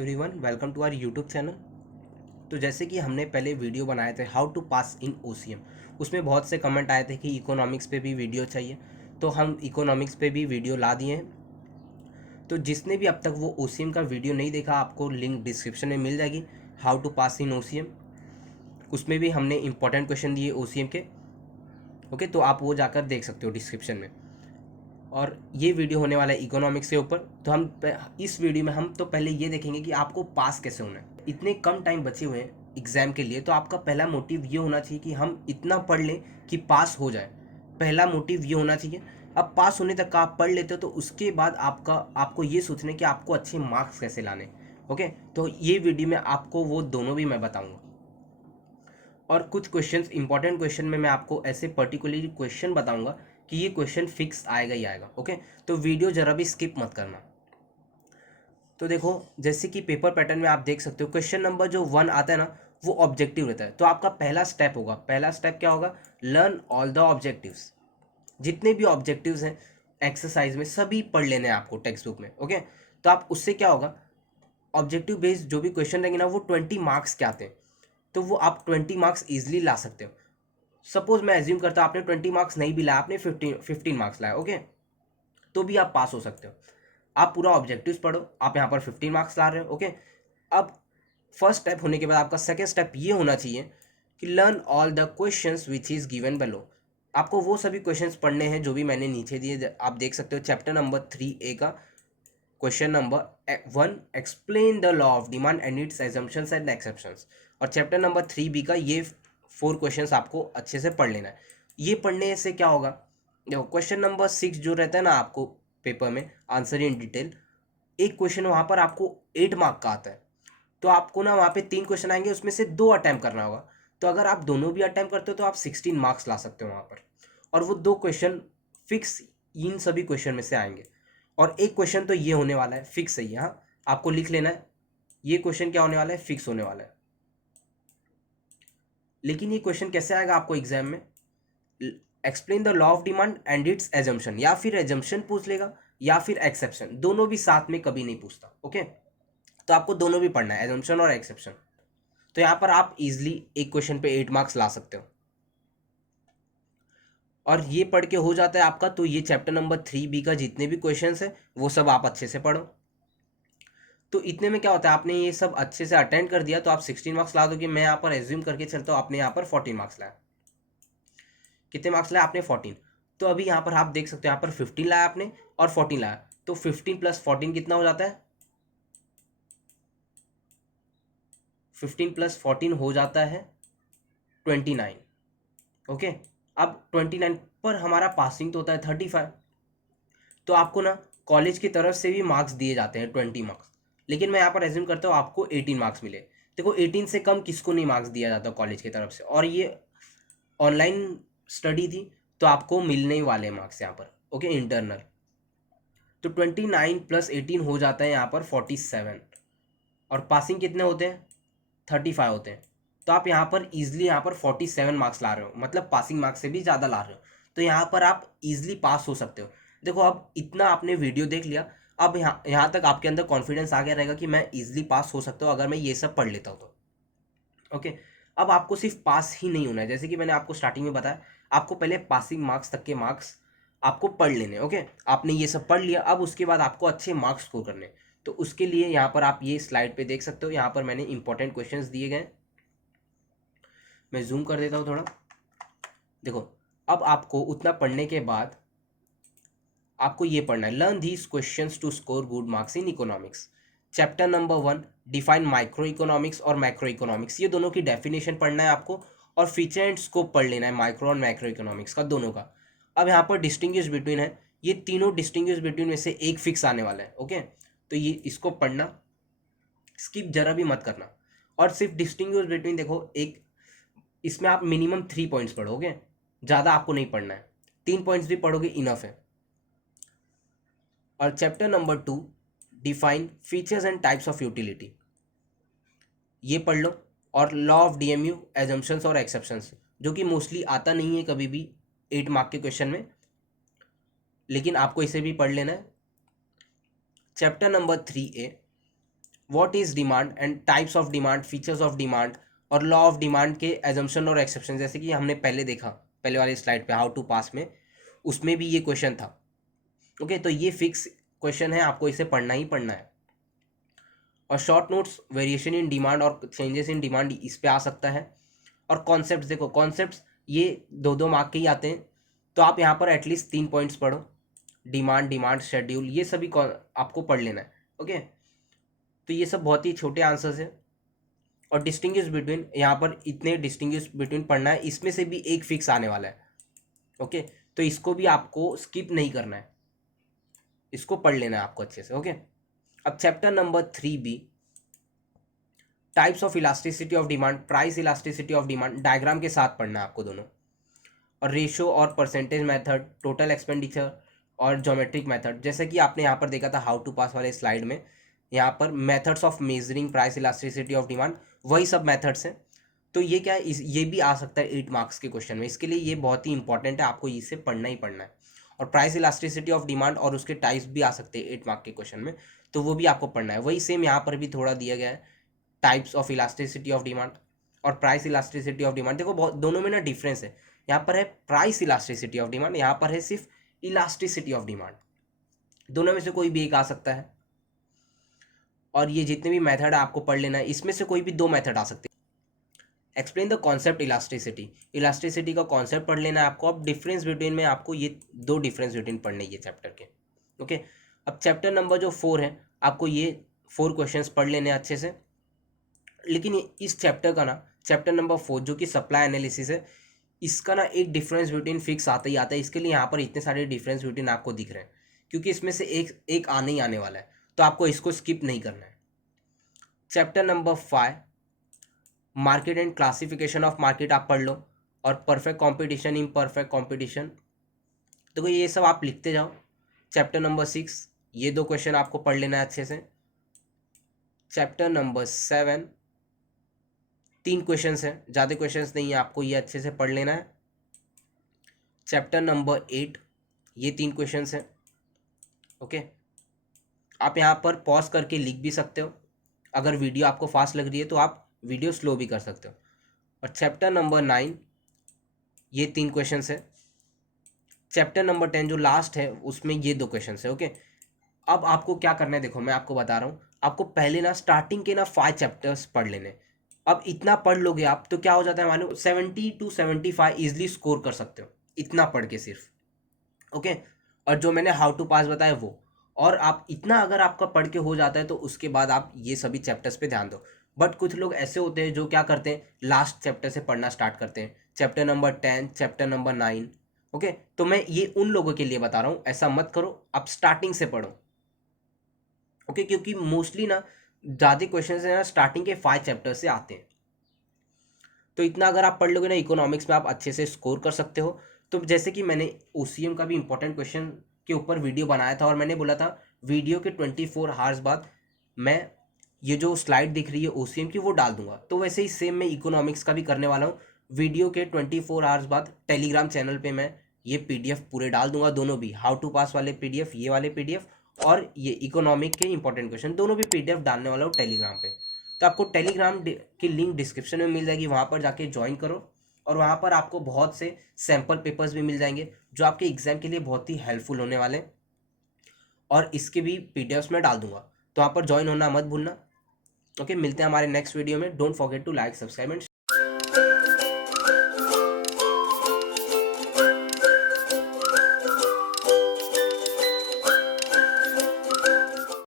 Everyone, welcome to our YouTube channel. तो जैसे कि हमने पहले वीडियो बनाए थे how to pass in OCM, उसमें बहुत से कमेंट आए थे कि इकोनॉमिक्स पे भी वीडियो चाहिए, तो हम इकोनॉमिक्स पे भी वीडियो ला दिए हैं। तो जिसने भी अब तक वो ओसीएम का वीडियो नहीं देखा, आपको लिंक डिस्क्रिप्शन में मिल जाएगी, how to pass in OCM. उसमें भी हमने इंपॉर्टेंट क्वेश्चन दिए ओसीएम के। ओके, तो आप वो जाकर देख सकते हो डिस्क्रिप्शन में। और ये वीडियो होने वाला है इकोनॉमिक्स के ऊपर। तो इस वीडियो में हम तो पहले ये देखेंगे कि आपको पास कैसे होना है। इतने कम टाइम बचे हुए हैं एग्ज़ाम के लिए, तो आपका पहला मोटिव ये होना चाहिए कि हम इतना पढ़ लें कि पास हो जाए। पहला मोटिव ये होना चाहिए। अब पास होने तक का आप पढ़ लेते हो, तो उसके बाद आपको ये सोचना है कि आपको अच्छे मार्क्स कैसे लाने। ओके, तो ये वीडियो में आपको वो दोनों भी मैं बताऊँगा। और कुछ क्वेश्चंस, इंपॉर्टेंट क्वेश्चन में मैं आपको ऐसे पर्टिकुलरली क्वेश्चन बताऊंगा कि ये क्वेश्चन फिक्स आएगा ही आएगा। ओके, तो वीडियो जरा भी स्किप मत करना। तो देखो, जैसे कि पेपर पैटर्न में आप देख सकते हो, क्वेश्चन नंबर जो 1 आता है ना, वो ऑब्जेक्टिव रहता है। तो आपका पहला स्टेप होगा, पहला स्टेप क्या होगा? Learn all the objectives. जितने भी ऑब्जेक्टिव्स हैं एक्सरसाइज में, सभी पढ़ लेने हैं आपको टेक्स्ट बुक में। ओके, तो आप उससे क्या होगा, ऑब्जेक्टिव बेस्ड जो भी क्वेश्चन रहेंगे ना, वो 20 मार्क्स के आते हैं, तो वो आप 20 मार्क्स ईजिली ला सकते हो। सपोज मैं एज्यूम करता आपने 20 मार्क्स नहीं भी लाया, आपने 15 मार्क्स लाया, ओके, तो भी आप पास हो सकते हो। आप पूरा ऑब्जेक्टिव्स पढ़ो, आप यहाँ पर 15 मार्क्स ला रहे हो। ओके, अब फर्स्ट स्टेप होने के बाद आपका सेकेंड स्टेप ये होना चाहिए कि learn all the questions which is given below. आपको वो सभी क्वेश्चंस पढ़ने हैं जो भी मैंने नीचे दिए। आप देख सकते हो चैप्टर नंबर 3A का question number 1, explain the law of demand and it's assumptions and exceptions. और चैप्टर नंबर 3B का ये 4 क्वेश्चंस आपको अच्छे से पढ़ लेना है। ये पढ़ने से क्या होगा, देखो क्वेश्चन नंबर 6 जो रहता है ना आपको पेपर में आंसर इन डिटेल, एक क्वेश्चन वहाँ पर आपको 8 मार्क का आता है। तो आपको ना वहाँ पे 3 क्वेश्चन आएंगे, उसमें से 2 अटैम्प्ट करना होगा। तो अगर आप दोनों भी अटैम्प्ट करते हो तो आप 16 मार्क्स ला सकते हो वहाँ पर। और वो 2 क्वेश्चन फिक्स इन सभी क्वेश्चन में से आएंगे। और एक क्वेश्चन तो ये होने वाला है फिक्स है, हाँ आपको लिख लेना है, ये क्वेश्चन क्या होने वाला है, फिक्स होने वाला है। लेकिन ये क्वेश्चन कैसे आएगा आपको एग्जाम में? Explain the law of demand and it's assumption, या फिर एजम्पशन पूछ लेगा या फिर एक्सेप्शन, दोनों भी साथ में कभी नहीं पूछता। ओके, तो आपको दोनों भी पढ़ना है, एजम्पशन और एक्सेप्शन। तो यहाँ पर आप इजिली एक क्वेश्चन पे 8 मार्क्स ला सकते हो। और ये पढ़ के हो जाता है आपका, तो ये चैप्टर नंबर 3B का जितने भी क्वेश्चंस है वो सब आप अच्छे से पढ़ो। तो इतने में क्या होता है, आपने ये सब अच्छे से अटेंड कर दिया तो आप 16 मार्क्स ला दोगे। मैं यहाँ पर एज्यूम करके चलता हूँ आपने यहाँ पर 14 मार्क्स लाया। कितने मार्क्स लाया आपने? 14। तो अभी यहाँ पर आप देख सकते हो, यहाँ पर 15 लाया आपने और 14 लाया, तो 15 + 14 कितना हो जाता है? 15 + 14 हो जाता है 29। ओके, अब 29 पर हमारा पासिंग तो होता है 35। तो आपको ना कॉलेज की तरफ से भी मार्क्स दिए जाते हैं 20 मार्क्स। लेकिन मैं यहाँ पर एज्यूम करता हूँ आपको 18 मार्क्स मिले। देखो 18 से कम किसको नहीं मार्क्स दिया जाता कॉलेज की तरफ से, और ये ऑनलाइन स्टडी थी, तो आपको मिलने ही वाले मार्क्स यहाँ पर। Okay, internal. तो 29 + 18 हो जाता है यहाँ पर 47। और पासिंग कितने होते हैं? 35 होते हैं। तो आप यहाँ पर इजिली यहाँ पर 47 मार्क्स ला रहे हो, मतलब पासिंग मार्क्स से भी ज़्यादा ला रहे हो। तो यहाँ पर आप इजिली पास हो सकते हो। देखो, अब इतना आपने वीडियो देख लिया, अब यहाँ तक आपके अंदर कॉन्फिडेंस आ गया रहेगा कि मैं इजिली पास हो सकता हूँ अगर मैं ये सब पढ़ लेता हूँ तो। ओके, अब आपको सिर्फ पास ही नहीं होना है, जैसे कि मैंने आपको स्टार्टिंग में बताया, आपको पहले पासिंग मार्क्स तक के मार्क्स आपको पढ़ लेने। ओके, आपने ये सब पढ़ लिया, अब उसके बाद आपको अच्छे मार्क्स स्कोर करने। तो उसके लिए यहाँ पर आप ये स्लाइड पे देख सकते हो, यहाँ पर मैंने इंपॉर्टेंट क्वेश्चंस दिए गए। मैं जूम कर देता हूँ थोड़ा। देखो, अब आपको उतना पढ़ने के बाद आपको ये पढ़ना है, learn these questions to score good marks in economics. Chapter number 1, define micro economics और मैक्रो इकोनॉमिक्स, ये दोनों की डेफिनेशन पढ़ना है आपको। और फीचर एंड स्कोप पढ़ लेना है माइक्रो और मैक्रो इकोनॉमिक्स का, दोनों का। अब यहाँ पर डिस्टिंग्विश बिटवीन है, ये तीनों डिस्टिंग्विश बिटवीन में से एक फिक्स आने वाला है। ओके, तो ये इसको पढ़ना, स्किप जरा भी मत करना। और सिर्फ डिस्टिंग्विश बिटवीन, देखो एक इसमें आप मिनिमम 3 पॉइंट्स पढ़ोगे, ज़्यादा आपको नहीं पढ़ना है, 3 पॉइंट्स भी पढ़ोगे इनफ है। और chapter number 2, define features and types of utility, ये पढ़ लो। और लॉ ऑफ डीएमयू, एजम्पशंस और एक्सेप्शंस, जो कि मोस्टली आता नहीं है कभी भी 8 मार्क के क्वेश्चन में, लेकिन आपको इसे भी पढ़ लेना है। Chapter number 3A, what is demand and types of demand, features of demand और लॉ ऑफ डिमांड के एजम्पशन और एक्सेप्शन, जैसे कि हमने पहले देखा पहले वाली स्लाइड पे हाउ टू पास में, उसमें भी ये क्वेश्चन था। ओके, तो ये फिक्स क्वेश्चन है, आपको इसे पढ़ना ही पढ़ना है। और short notes variation in demand और चेंजेस इन डिमांड इस पे आ सकता है। और कॉन्सेप्ट देखो, कॉन्सेप्ट्स ये 2-2 मार्क के ही आते हैं, तो आप यहाँ पर एटलीस्ट 3 पॉइंट्स पढ़ो। डिमांड, डिमांड शेड्यूल, ये सभी आपको पढ़ लेना है। ओके, तो ये सब बहुत ही छोटे आंसर्स हैं। और डिस्टिंग्विश बिटवीन, यहाँ पर इतने डिस्टिंग्विश बिटवीन पढ़ना है, इसमें से भी एक फिक्स आने वाला है। ओके, तो इसको भी आपको स्किप नहीं करना है, इसको पढ़ लेना है आपको अच्छे से। ओके, अब chapter number 3B, types of elasticity of demand, price elasticity of demand, diagram के साथ पढ़ना है आपको दोनों। और रेशो और परसेंटेज मेथड, टोटल एक्सपेंडिचर और ज्योमेट्रिक मेथड, जैसे कि आपने यहाँ पर देखा था हाउ टू पास वाले स्लाइड में, यहाँ पर methods of measuring price elasticity of demand, वही सब मेथड्स हैं। तो ये क्या है, ये भी आ सकता है 8 मार्क्स के क्वेश्चन में, इसके लिए ये बहुत ही इंपॉर्टेंट है, आपको इसे पढ़ना ही पढ़ना है। और प्राइस इलास्टिसिटी ऑफ डिमांड और उसके टाइप्स भी आ सकते हैं 8 मार्क के क्वेश्चन में, तो वो भी आपको पढ़ना है। वही सेम यहाँ पर भी थोड़ा दिया गया है, types of elasticity of demand और प्राइस इलास्टिसिटी ऑफ डिमांड। देखो बहुत दोनों में ना डिफरेंस है, यहाँ पर है प्राइस इलास्टिसिटी ऑफ डिमांड, यहाँ पर है सिर्फ इलास्टिसिटी ऑफ डिमांड। दोनों में से कोई भी एक आ सकता है। और ये जितने भी मेथड है आपको पढ़ लेना है, इसमें से कोई भी 2 मेथड आ सकते हैं। Explain the concept elasticity, elasticity का कॉन्सेप्ट पढ़ लेना है आपको। अब डिफरेंस बिटवीन में आपको ये 2 डिफरेंस बिटवीन पढ़ने ये चैप्टर के। ओके, अब चैप्टर नंबर जो 4 है, आपको ये 4 क्वेश्चंस पढ़ लेने अच्छे से। लेकिन इस चैप्टर का ना, चैप्टर नंबर 4 जो कि सप्लाई एनालिसिस है, इसका ना एक डिफरेंस बिटवीन फिक्स आता ही आता है। इसके लिए यहाँ पर इतने सारे डिफरेंस बिटवीन आपको दिख रहे हैं, क्योंकि इसमें से एक एक आने ही आने वाला है, तो आपको इसको स्किप नहीं करना है। Chapter number 5, market and classification of market आप पढ़ लो, और perfect competition, in perfect competition, तो ये सब आप लिखते जाओ। चैप्टर नंबर 6, ये 2 क्वेश्चन आपको पढ़ लेना है अच्छे से। चैप्टर नंबर 7, 3 क्वेश्चंस हैं, ज़्यादा क्वेश्चंस नहीं है, आपको ये अच्छे से पढ़ लेना है। चैप्टर नंबर 8, ये 3 क्वेश्चंस हैं। ओके, आप यहाँ पर पॉज करके लिख भी सकते हो, अगर वीडियो आपको फास्ट लग रही है तो आप वीडियो स्लो भी कर सकते हो। और चैप्टर नंबर 9, ये 3 क्वेश्चंस है। चैप्टर नंबर 10 जो लास्ट है, उसमें ये 2 क्वेश्चंस है। ओके, अब आपको क्या करना है, देखो मैं आपको बता रहा हूँ, आपको पहले ना स्टार्टिंग के ना 5 चैप्टर्स पढ़ लेने। अब इतना पढ़ लोगे आप तो क्या हो जाता है, मानो 70 to 75 इजिली स्कोर कर सकते हो इतना पढ़ के सिर्फ। ओके, और जो मैंने हाउ टू पास बताया वो, और आप इतना अगर आपका पढ़ के हो जाता है तो उसके बाद आप ये सभी चैप्टर्स पे ध्यान दो। बट कुछ लोग ऐसे होते हैं जो क्या करते हैं, लास्ट चैप्टर से पढ़ना स्टार्ट करते हैं, chapter number 10, chapter number 9। Okay, तो मैं ये उन लोगों के लिए बता रहा हूँ, ऐसा मत करो, आप स्टार्टिंग से पढ़ो। ओके, क्योंकि मोस्टली ना ज़्यादा क्वेश्चन है ना स्टार्टिंग के 5 चैप्टर से आते हैं, तो इतना अगर आप पढ़ लोगे ना, इकोनॉमिक्स में आप अच्छे से स्कोर कर सकते हो। तो जैसे कि मैंने ओसीएम का भी इंपॉर्टेंट क्वेश्चन के ऊपर वीडियो बनाया था, और मैंने बोला था वीडियो के 24 आवर्स बाद मैं ये जो स्लाइड दिख रही है ओसीएम की वो डाल दूंगा, तो वैसे ही सेम मैं इकोनॉमिक्स का भी करने वाला हूँ। वीडियो के 24 आवर्स बाद टेलीग्राम चैनल पे मैं ये पीडीएफ पूरे डाल दूंगा, दोनों भी हाउ टू पास वाले पीडीएफ, ये वाले पीडीएफ, और ये इकोनॉमिक के इंपॉर्टेंट क्वेश्चन, दोनों भी पीडीएफ डालने वाला हूँ टेलीग्राम पे। तो आपको टेलीग्राम की लिंक डिस्क्रिप्शन में मिल जाएगी, वहाँ पर जाके ज्वाइन करो, और वहाँ पर आपको बहुत से सैम्पल पेपर्स भी मिल जाएंगे जो आपके एग्जाम के लिए बहुत ही हेल्पफुल होने वाले हैं, और इसके भी पीडीएफ्स में डाल दूंगा, तो वहाँ पर ज्वाइन होना मत भूलना। ओके, मिलते हैं हमारे नेक्स्ट वीडियो में। Don't forget to like, subscribe and